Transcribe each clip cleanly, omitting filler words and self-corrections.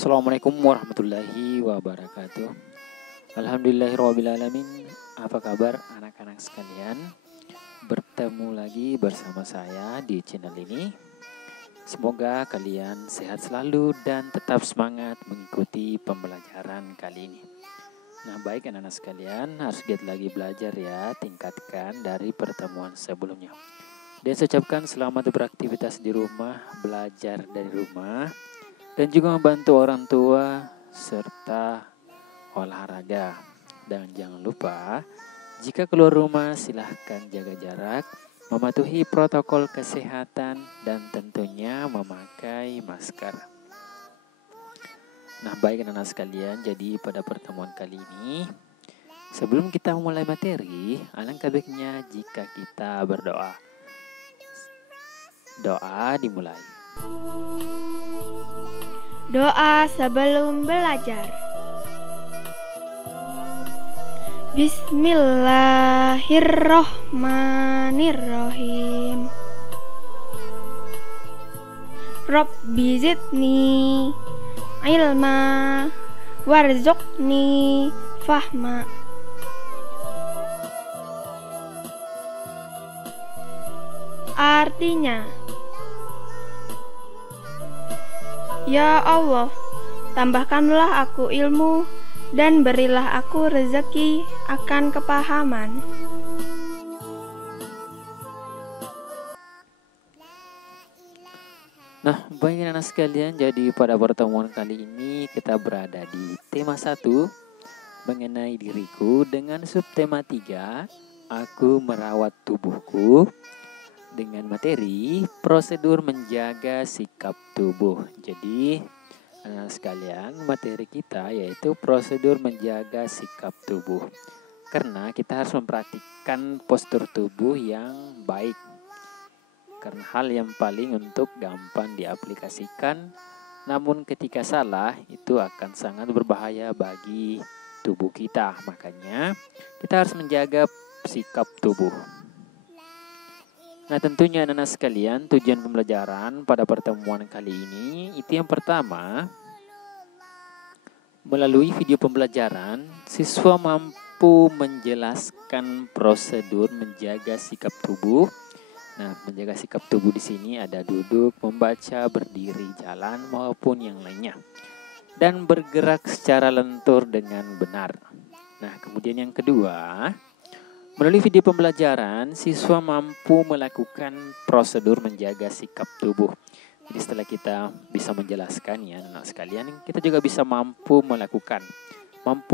Assalamualaikum warahmatullahi wabarakatuh. Alhamdulillahirrahmanirrahim. Apa kabar anak-anak sekalian? Bertemu lagi bersama saya di channel ini. Semoga kalian sehat selalu dan tetap semangat mengikuti pembelajaran kali ini. Nah, baik anak-anak sekalian, harus giat lagi belajar ya, tingkatkan dari pertemuan sebelumnya. Dan saya ucapkan selamat beraktivitas di rumah, belajar dari rumah, dan juga membantu orang tua serta olahraga. Dan jangan lupa, jika keluar rumah silahkan jaga jarak, mematuhi protokol kesehatan, dan tentunya memakai masker. Nah, baik anak-anak sekalian, jadi pada pertemuan kali ini, sebelum kita memulai materi, alangkah baiknya jika kita berdoa. Doa dimulai. Doa sebelum belajar. Bismillahirrohmanirrohim. Rabbi zidni ilma warzuqni fahma. Artinya, ya Allah, tambahkanlah aku ilmu dan berilah aku rezeki akan kepahaman. Nah, baik anak sekalian, jadi pada pertemuan kali ini kita berada di tema 1 mengenai diriku dengan subtema 3, aku merawat tubuhku, dengan materi prosedur menjaga sikap tubuh. Jadi anak sekalian, materi kita yaitu prosedur menjaga sikap tubuh. Karena kita harus mempraktikkan postur tubuh yang baik. Karena hal yang paling untuk gampang diaplikasikan, namun ketika salah itu akan sangat berbahaya bagi tubuh kita. Makanya kita harus menjaga sikap tubuh. Nah, tentunya anak-anak sekalian, tujuan pembelajaran pada pertemuan kali ini itu yang pertama, melalui video pembelajaran, siswa mampu menjelaskan prosedur menjaga sikap tubuh. Nah, menjaga sikap tubuh di sini ada duduk, membaca, berdiri, jalan maupun yang lainnya, dan bergerak secara lentur dengan benar. Nah, kemudian yang kedua, melalui video pembelajaran, siswa mampu melakukan prosedur menjaga sikap tubuh. Jadi setelah kita bisa menjelaskan ya anak sekalian, kita juga bisa mampu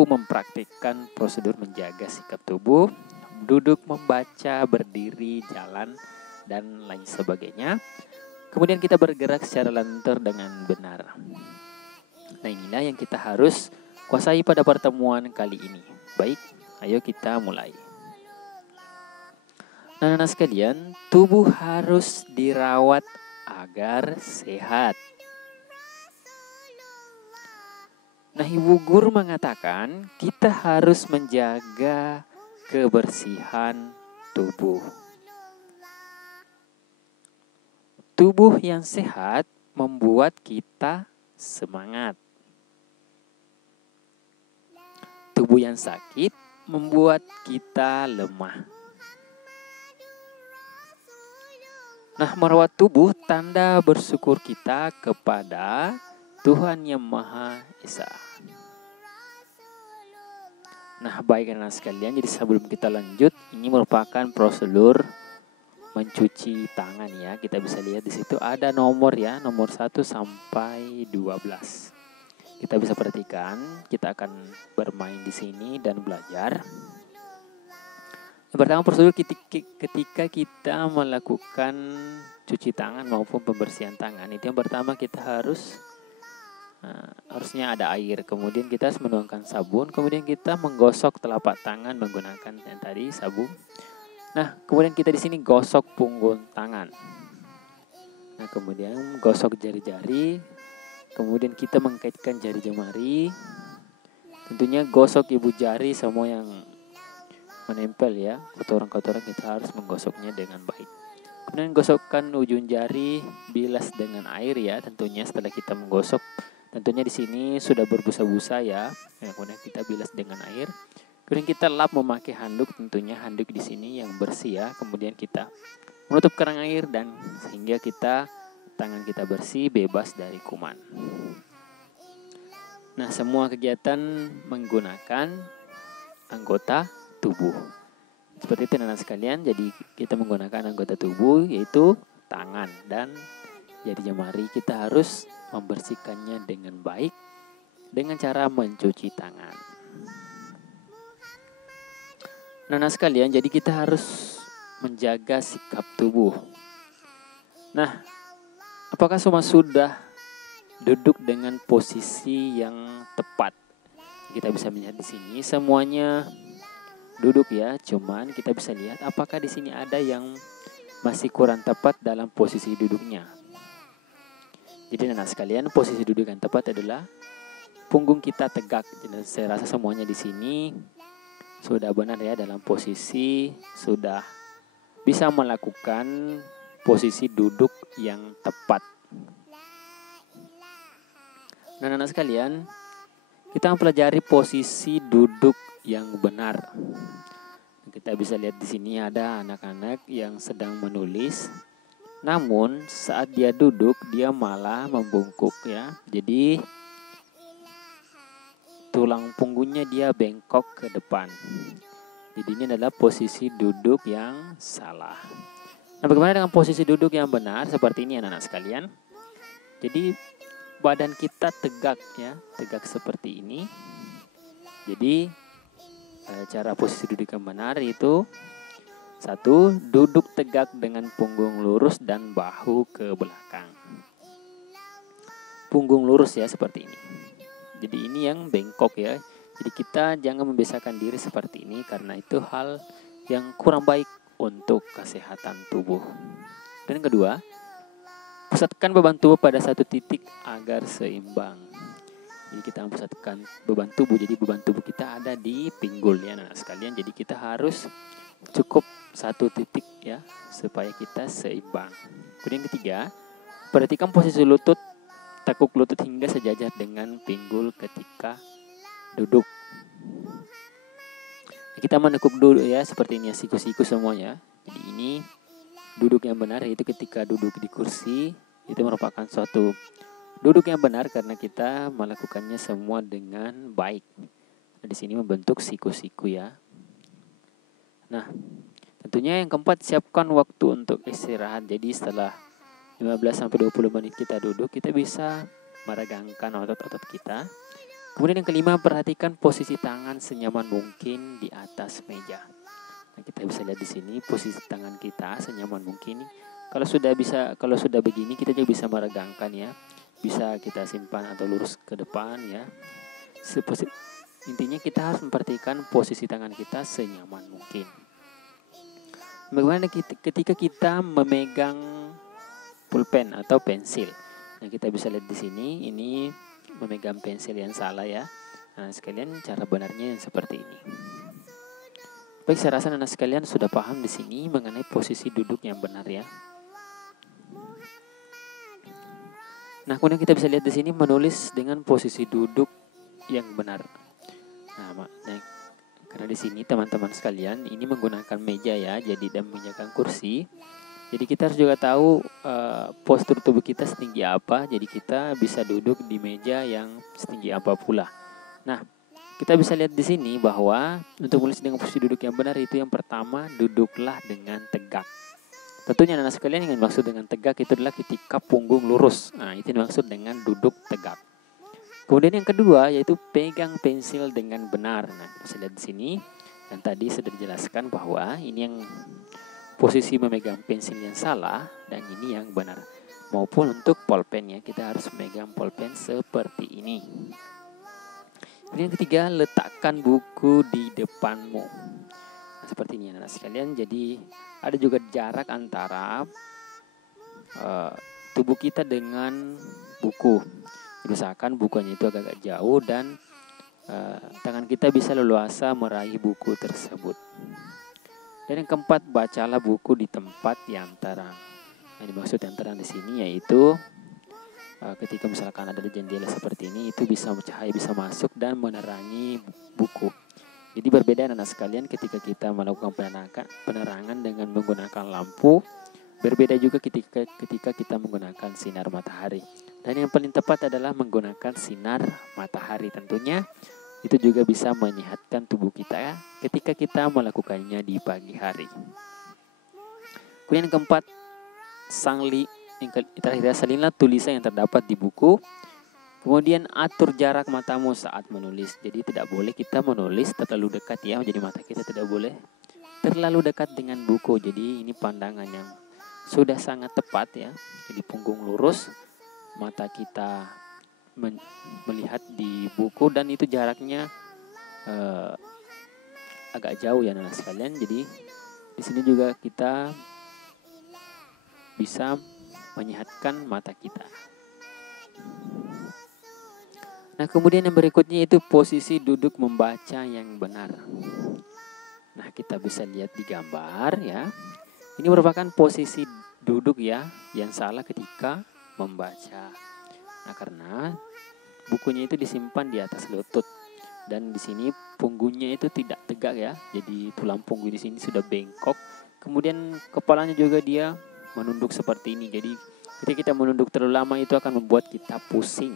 mempraktikkan prosedur menjaga sikap tubuh, duduk, membaca, berdiri, jalan, dan lain sebagainya. Kemudian kita bergerak secara lentur dengan benar. Nah, inilah yang kita harus kuasai pada pertemuan kali ini. Baik, ayo kita mulai. Nah, anak sekalian, tubuh harus dirawat agar sehat. Nah, Ibu Guru mengatakan kita harus menjaga kebersihan tubuh. Tubuh yang sehat membuat kita semangat. Tubuh yang sakit membuat kita lemah. Nah, merawat tubuh tanda bersyukur kita kepada Tuhan Yang Maha Esa. Nah, baik anak sekalian, jadi sebelum kita lanjut, ini merupakan prosedur mencuci tangan ya. Kita bisa lihat di situ ada nomor ya, nomor 1 sampai 12. Kita bisa perhatikan, kita akan bermain di sini dan belajar. Yang pertama, prosedur ketika kita melakukan cuci tangan maupun pembersihan tangan. Itu yang pertama, kita harusnya ada air. Kemudian kita harus menuangkan sabun. Kemudian kita menggosok telapak tangan menggunakan yang tadi sabun. Nah, kemudian kita di sini gosok punggung tangan. Nah, kemudian gosok jari-jari. Kemudian kita mengkaitkan jari jemari. Tentunya gosok ibu jari semua yang menempel ya. Kotoran-kotoran kita harus menggosoknya dengan baik. Kemudian gosokkan ujung jari, bilas dengan air ya. Tentunya setelah kita menggosok Tentunya di sini sudah berbusa-busa ya. Kemudian kita bilas dengan air. Kemudian kita lap memakai handuk, tentunya handuk di sini yang bersih ya. Kemudian kita menutup keran air dan sehingga tangan kita bersih, bebas dari kuman. Nah, semua kegiatan menggunakan anggota tubuh. Seperti itu anak sekalian, jadi kita menggunakan anggota tubuh yaitu tangan dan jari jemari. Kita harus membersihkannya dengan baik dengan cara mencuci tangan. Nah, anak sekalian, jadi kita harus menjaga sikap tubuh. Nah, apakah semua sudah duduk dengan posisi yang tepat? Kita bisa melihat di sini semuanya duduk ya, cuman kita bisa lihat apakah di sini ada yang masih kurang tepat dalam posisi duduknya. Jadi anak sekalian, posisi duduk yang tepat adalah punggung kita tegak. Jadi saya rasa semuanya di sini sudah benar ya dalam posisi, sudah bisa melakukan posisi duduk yang tepat. Nah, anak sekalian, kita mempelajari posisi duduk yang benar. Kita bisa lihat di sini ada anak-anak yang sedang menulis. Namun saat dia duduk dia malah membungkuk ya. Jadi tulang punggungnya dia bengkok ke depan. Jadi ini adalah posisi duduk yang salah. Nah, bagaimana dengan posisi duduk yang benar? Seperti ini anak-anak sekalian. Jadi badan kita tegak ya, tegak seperti ini. Jadi cara posisi duduk yang benar itu 1. Duduk tegak dengan punggung lurus dan bahu ke belakang. Punggung lurus ya, seperti ini. Jadi ini yang bengkok ya. Jadi kita jangan membiasakan diri seperti ini karena itu hal yang kurang baik untuk kesehatan tubuh. Dan yang kedua, pusatkan beban tubuh pada satu titik agar seimbang. Jadi kita pusatkan beban tubuh. Jadi beban tubuh kita ada di pinggul ya anak sekalian. Jadi kita harus cukup satu titik ya supaya kita seimbang. Kemudian yang ketiga, perhatikan posisi lutut, tekuk lutut hingga sejajar dengan pinggul ketika duduk. Kita menekuk dulu ya seperti ini ya, siku-siku semuanya. Jadi ini duduk yang benar yaitu ketika duduk di kursi itu merupakan suatu duduk yang benar karena kita melakukannya semua dengan baik. Nah, di sini membentuk siku-siku ya. Nah, tentunya yang keempat, siapkan waktu untuk istirahat. Jadi setelah 15-20 menit kita duduk, kita bisa meregangkan otot-otot kita. Kemudian yang kelima, perhatikan posisi tangan senyaman mungkin di atas meja. Nah, kita bisa lihat di sini posisi tangan kita senyaman mungkin. Kalau sudah begini kita juga bisa meregangkan ya. Bisa kita simpan atau lurus ke depan ya. Intinya kita harus memperhatikan posisi tangan kita senyaman mungkin. Bagaimana ketika kita memegang pulpen atau pensil? Nah, kita bisa lihat di sini ini memegang pensil yang salah ya. Nah, sekalian cara benarnya yang seperti ini. Baik, saya rasa anak sekalian sudah paham di sini mengenai posisi duduk yang benar ya. Nah, kemudian kita bisa lihat di sini menulis dengan posisi duduk yang benar. Nah, karena di sini teman-teman sekalian ini menggunakan meja ya, jadi dan menggunakan kursi. Jadi kita harus juga tahu postur tubuh kita setinggi apa. Jadi kita bisa duduk di meja yang setinggi apa pula. Nah, kita bisa lihat di sini bahwa untuk menulis dengan posisi duduk yang benar itu yang pertama, duduklah dengan tegak. Tentunya anak sekalian yang dimaksud dengan tegak itu adalah ketika punggung lurus. Nah, itu dimaksud dengan duduk tegak. Kemudian yang kedua yaitu pegang pensil dengan benar. Nah, kita bisa lihat di sini dan tadi sudah dijelaskan bahwa ini yang posisi memegang pensil yang salah dan ini yang benar. Maupun untuk pulpen ya, kita harus memegang pulpen seperti ini. Kemudian yang ketiga, letakkan buku di depanmu. Nah, seperti ini anak sekalian. Jadi ada juga jarak antara tubuh kita dengan buku. Misalkan bukunya itu agak jauh dan tangan kita bisa leluasa meraih buku tersebut. Dan yang keempat, bacalah buku di tempat yang terang. Yang dimaksud yang terang di sini yaitu ketika misalkan ada jendela seperti ini, itu cahaya bisa masuk dan menerangi buku. Jadi berbeda anak-anak sekalian ketika kita melakukan penerangan dengan menggunakan lampu, berbeda juga ketika kita menggunakan sinar matahari. Dan yang paling tepat adalah menggunakan sinar matahari tentunya. Itu juga bisa menyehatkan tubuh kita ya, ketika kita melakukannya di pagi hari. Kemudian yang keempat, salinlah tulisan yang terdapat di buku. Kemudian atur jarak matamu saat menulis. Jadi tidak boleh kita menulis terlalu dekat ya. Jadi mata kita tidak boleh terlalu dekat dengan buku. Jadi ini pandangan yang sudah sangat tepat ya. Jadi punggung lurus, mata kita melihat di buku, dan itu jaraknya agak jauh ya anak sekalian. Jadi di sini juga kita bisa menyehatkan mata kita. Nah, kemudian yang berikutnya itu posisi duduk membaca yang benar. Nah, kita bisa lihat di gambar ya. Ini merupakan posisi duduk ya yang salah ketika membaca. Nah, karena bukunya itu disimpan di atas lutut, dan di sini punggungnya itu tidak tegak ya. Jadi tulang punggung di sini sudah bengkok. Kemudian kepalanya juga dia menunduk seperti ini. Jadi ketika kita menunduk terlalu lama itu akan membuat kita pusing.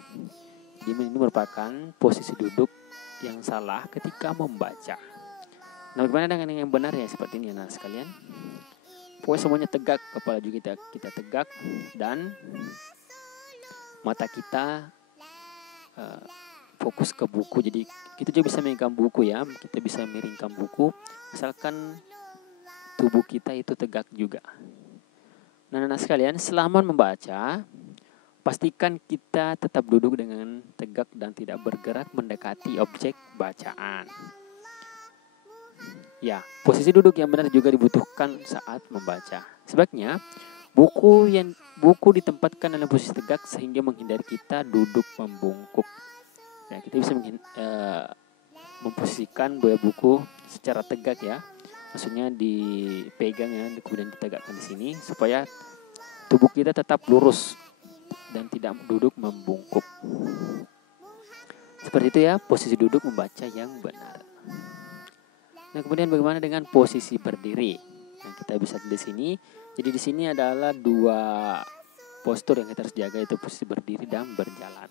Jadi ini merupakan posisi duduk yang salah ketika membaca. Nah, bagaimana dengan yang benar ya, seperti ini anak sekalian. Pokoknya semuanya tegak, kepala juga kita tegak, dan mata kita fokus ke buku. Jadi kita juga bisa memegang buku ya, kita bisa miringkan buku, asalkan tubuh kita itu tegak juga. Nah, anak sekalian, selama membaca, pastikan kita tetap duduk dengan tegak dan tidak bergerak mendekati objek bacaan. Ya, posisi duduk yang benar juga dibutuhkan saat membaca. Sebaiknya buku ditempatkan dalam posisi tegak sehingga menghindari kita duduk membungkuk. Nah, kita bisa memposisikan buku secara tegak ya. Maksudnya dipegang ya, kemudian ditegakkan di sini supaya tubuh kita tetap lurus dan tidak duduk membungkuk. Seperti itu ya, posisi duduk membaca yang benar. Nah, kemudian bagaimana dengan posisi berdiri? Nah, kita bisa di sini. Jadi di sini adalah dua postur yang kita harus jaga, itu posisi berdiri dan berjalan.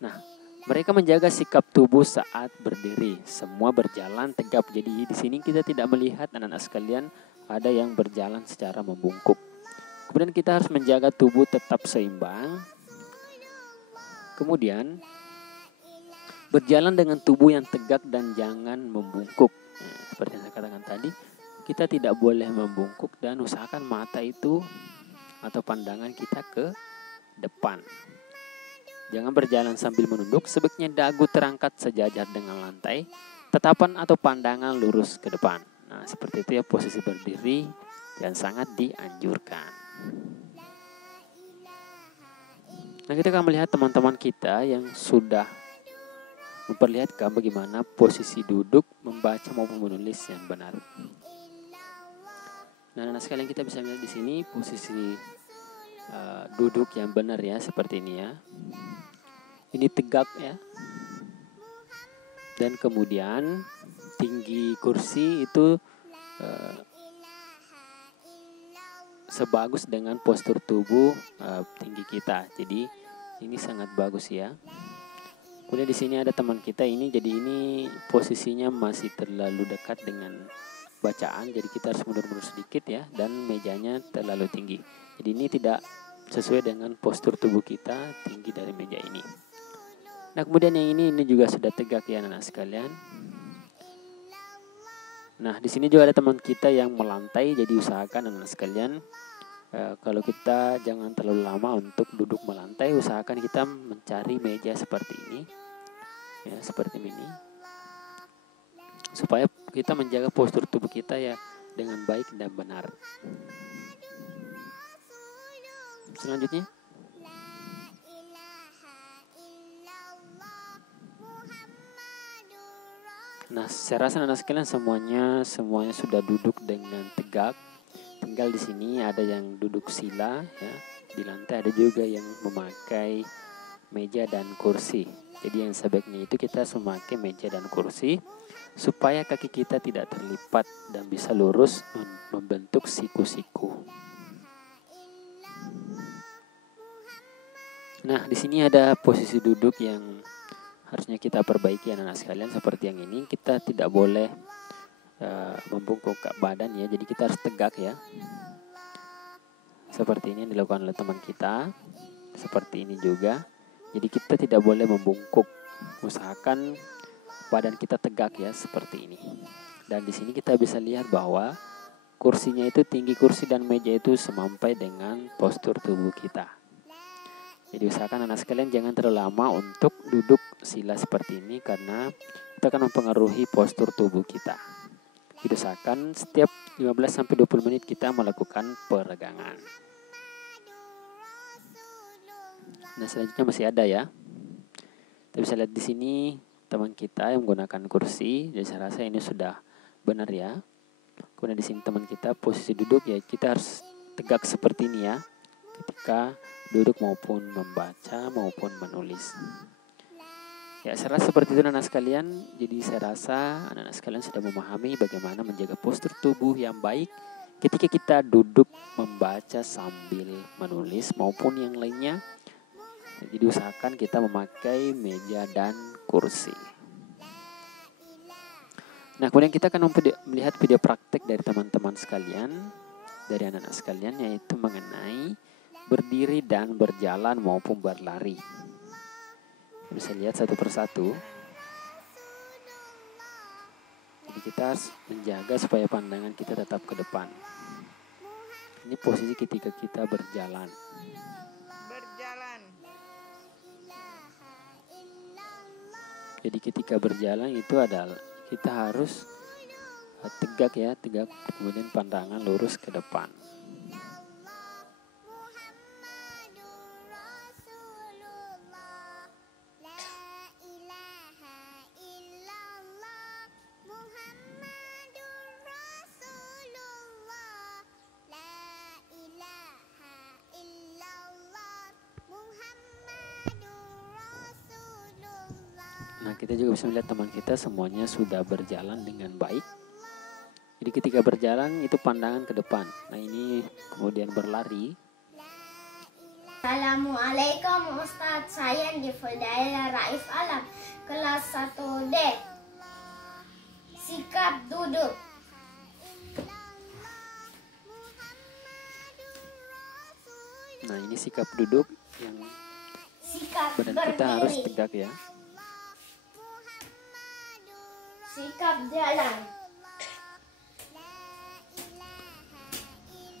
Nah, mereka menjaga sikap tubuh saat berdiri. Semua berjalan tegap. Jadi di sini kita tidak melihat anak-anak sekalian ada yang berjalan secara membungkuk. Kemudian kita harus menjaga tubuh tetap seimbang. Kemudian berjalan dengan tubuh yang tegak dan jangan membungkuk. Nah, seperti yang saya katakan tadi, kita tidak boleh membungkuk dan usahakan mata itu atau pandangan kita ke depan. Jangan berjalan sambil menunduk, sebaiknya dagu terangkat sejajar dengan lantai, tatapan atau pandangan lurus ke depan. Nah, seperti itu ya posisi berdiri yang sangat dianjurkan. Nah, kita akan melihat teman-teman kita yang sudah memperlihatkan bagaimana posisi duduk, membaca maupun menulis yang benar. Nah, sekalian kita bisa melihat di sini posisi duduk yang benar ya, seperti ini ya. Ini tegak ya. Dan kemudian tinggi kursi itu sebagus dengan postur tubuh tinggi kita. Jadi ini sangat bagus ya. Kemudian di sini ada teman kita ini, jadi ini posisinya masih terlalu dekat dengan bacaan, jadi kita harus mundur-mundur sedikit ya, dan mejanya terlalu tinggi. Jadi ini tidak sesuai dengan postur tubuh kita tinggi dari meja ini. Nah, kemudian yang ini juga sudah tegak ya anak-anak sekalian. Nah, di sini juga ada teman kita yang melantai, jadi usahakan anak-anak sekalian kalau kita jangan terlalu lama untuk duduk melantai, usahakan kita mencari meja seperti ini ya, seperti ini, supaya kita menjaga postur tubuh kita ya dengan baik dan benar. Selanjutnya, nah, saya rasa anak sekalian semuanya sudah duduk dengan tegak. Tinggal di sini ada yang duduk sila ya. Di lantai ada juga yang memakai meja dan kursi. Jadi yang sebaiknya itu kita memakai meja dan kursi supaya kaki kita tidak terlipat dan bisa lurus membentuk siku-siku. Nah, di sini ada posisi duduk yang harusnya kita perbaiki anak-anak sekalian. Seperti yang ini, kita tidak boleh membungkuk badan ya. Jadi kita harus tegak ya. Seperti ini yang dilakukan oleh teman kita. Seperti ini juga. Jadi kita tidak boleh membungkuk. Usahakan badan kita tegak ya, seperti ini. Dan di sini kita bisa lihat bahwa kursinya itu, tinggi kursi dan meja itu semampai dengan postur tubuh kita. Jadi usahakan anak sekalian jangan terlalu lama untuk duduk sila seperti ini karena itu akan mempengaruhi postur tubuh kita. Jadi usahakan setiap 15-20 menit kita melakukan peregangan. Nah, selanjutnya masih ada ya. Kita bisa lihat di sini teman kita yang menggunakan kursi. Jadi saya rasa ini sudah benar ya. Kemudian di sini teman kita posisi duduk ya, kita harus tegak seperti ini ya. Ketika duduk maupun membaca maupun menulis. Ya, saya rasa seperti itu anak-anak sekalian. Jadi saya rasa anak-anak sekalian sudah memahami bagaimana menjaga postur tubuh yang baik ketika kita duduk membaca sambil menulis maupun yang lainnya. Jadi usahakan kita memakai meja dan kursi. Nah, kemudian kita akan melihat video praktek dari teman-teman sekalian, dari anak-anak sekalian, yaitu mengenai berdiri dan berjalan maupun berlari. Bisa lihat satu persatu. Jadi kita harus menjaga supaya pandangan kita tetap ke depan. Ini posisi ketika kita berjalan. Jadi ketika berjalan itu adalah kita harus tegak ya, tegak, kemudian pandangan lurus ke depan. Nah, kita juga bisa melihat teman kita semuanya sudah berjalan dengan baik. Jadi ketika berjalan itu pandangan ke depan. Nah, ini kemudian berlari. Assalamualaikum Ustadz, saya di Fudaila Raif Alam, kelas 1D. Sikap duduk. Nah, ini sikap duduk yang badan kita harus tegak ya. Sikap jalan.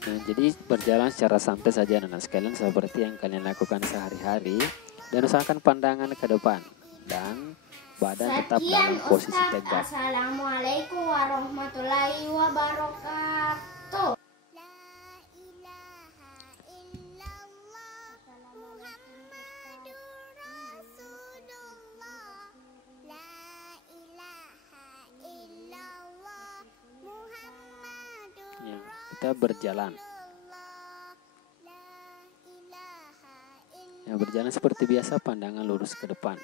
Nah, jadi berjalan secara santai saja anak-anak sekalian seperti yang kalian lakukan sehari-hari, dan usahakan pandangan ke depan dan badan tetap dalam posisi tegak. Assalamualaikum warahmatullahi wabarakatuh. Ya, kita berjalan. Ya, berjalan seperti biasa, pandangan lurus ke depan.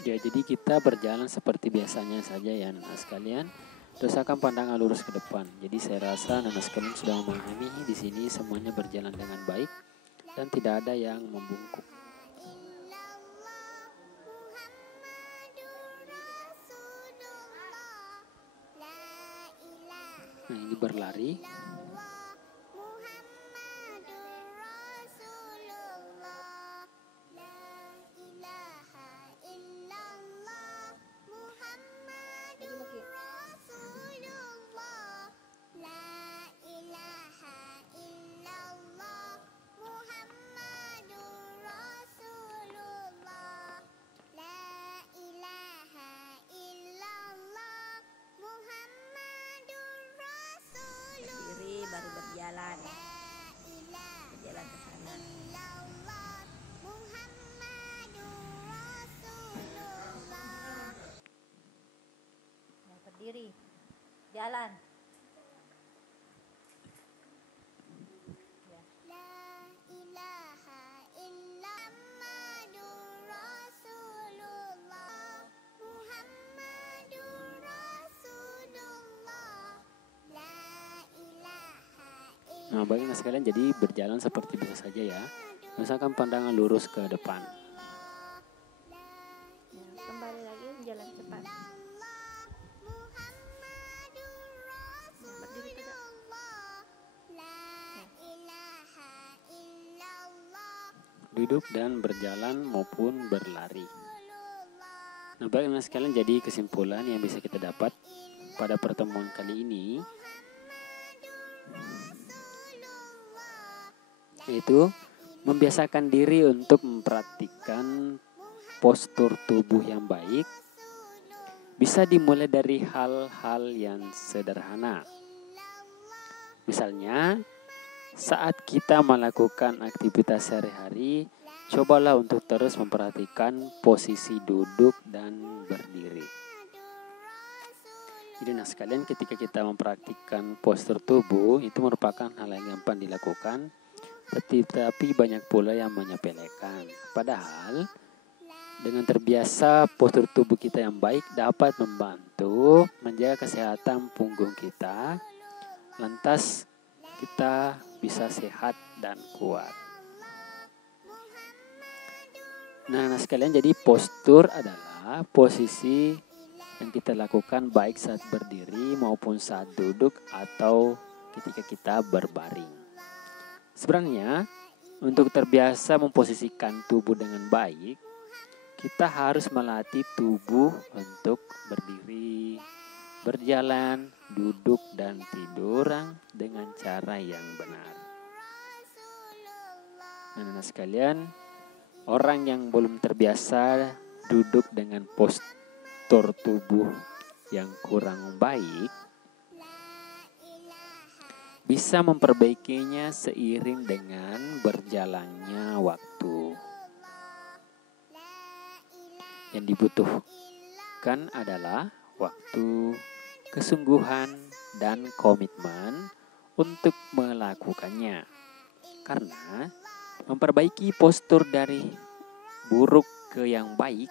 Ya, jadi kita berjalan seperti biasanya saja ya anak sekalian. Usahakan pandangan lurus ke depan. Jadi saya rasa anak sekalian sudah memahami di sini semuanya berjalan dengan baik dan tidak ada yang membungkuk. Nah, ini berlari. baru berjalan ke sana. Nah, berdiri, jalan. Nah, bagi sekalian, jadi berjalan seperti biasa saja ya. Misalkan pandangan lurus ke depan. Kembali lagi jalan cepat. Berdiri tegak. Duduk dan berjalan maupun berlari. Nah, baik sekalian, jadi kesimpulan yang bisa kita dapat pada pertemuan kali ini yaitu membiasakan diri untuk mempraktikkan postur tubuh yang baik. Bisa dimulai dari hal-hal yang sederhana. Misalnya, saat kita melakukan aktivitas sehari-hari, cobalah untuk terus memperhatikan posisi duduk dan berdiri. Jadi sekalian, ketika kita mempraktikkan postur tubuh, itu merupakan hal yang gampang dilakukan, tetapi banyak pula yang menyepelekan. Padahal dengan terbiasa postur tubuh kita yang baik dapat membantu menjaga kesehatan punggung kita. Lantas kita bisa sehat dan kuat. Nah, sekalian, jadi postur adalah posisi yang kita lakukan baik saat berdiri maupun saat duduk atau ketika kita berbaring. Sebenarnya, untuk terbiasa memposisikan tubuh dengan baik, kita harus melatih tubuh untuk berdiri, berjalan, duduk, dan tidur dengan cara yang benar. Nah, sekalian, orang yang belum terbiasa duduk dengan postur tubuh yang kurang baik, bisa memperbaikinya seiring dengan berjalannya waktu. Yang dibutuhkan adalah waktu, kesungguhan, dan komitmen untuk melakukannya. Karena memperbaiki postur dari buruk ke yang baik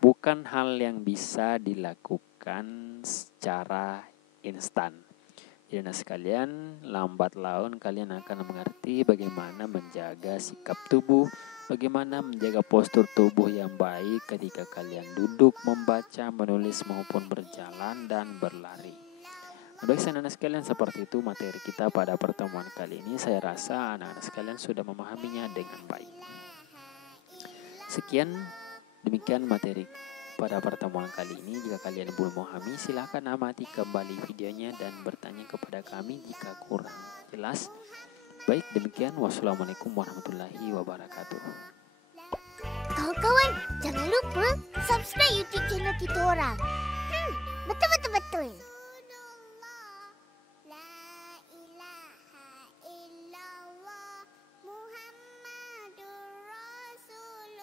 bukan hal yang bisa dilakukan secara instan. Jadi sekalian, lambat laun kalian akan mengerti bagaimana menjaga sikap tubuh, bagaimana menjaga postur tubuh yang baik ketika kalian duduk, membaca, menulis maupun berjalan dan berlari. Nah, baik anak-anak sekalian, seperti itu materi kita pada pertemuan kali ini. Saya rasa anak-anak sekalian sudah memahaminya dengan baik. Sekian, demikian materi pada pertemuan kali ini. Jika kalian belum memahami, silahkan amati kembali videonya dan bertanya kepada kami jika kurang jelas. Baik, demikian. Wassalamualaikum warahmatullahi wabarakatuh. Kawan-kawan, jangan lupa subscribe YouTube channel kita orang. Betul-betul.